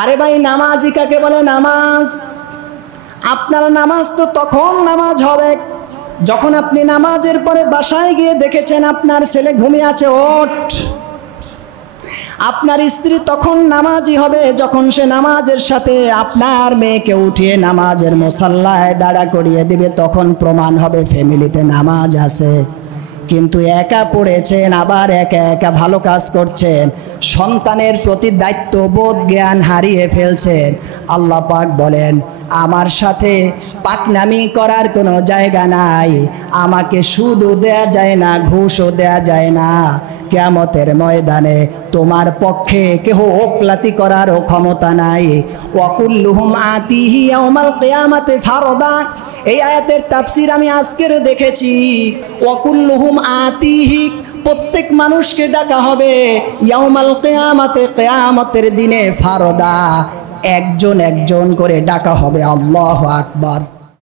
আরে ভাই, নামাজি কাকে বলে? নামাজ, আপনার নামাজ তো তখন নামাজ হবে যখন আপনি নামাজের পরে বাসায় গিয়ে দেখেছেন আপনার ছেলে ঘুমিয়ে আছে, ওঠ। আপনার স্ত্রী তখন নামাজি হবে যখন সে নামাজের সাথে আপনার মেয়েকে উঠিয়ে নামাজের মুসাল্লায় দাঁড়া করিয়ে দিবে, তখন প্রমাণ হবে ফ্যামিলিতে নামাজ আছে। কিন্তু একা পড়েছেন, আবার একা একা ভালো কাজ করছেন, সন্তানের প্রতি দায়িত্ববোধ জ্ঞান হারিয়ে ফেলছেন। আল্লাহ পাক বলেন, আমার সাথে পাকনামি করার কোনো জায়গা নাই। আমাকে সুদও দেয়া যায় না, ঘুষও দেয়া যায় না। কিয়ামতের ময়দানে তোমার পক্ষে কেহ ওকলাতি করারও ক্ষমতা নাই। ওয়াকুল্লুহুম আতিহি ইয়াউমাল কিয়ামাতি ফারদা। এই আয়াতের তাফসীর আমি আজকের দেখেছি। ওয়াকুল্লুহুম আতিহি, প্রত্যেক মানুষকে ডাকা হবে ইয়াউমাল কিয়ামাতে, কিয়ামতের দিনে ফারদা, একজন একজন করে ডাকা হবে। আল্লাহু আকবার।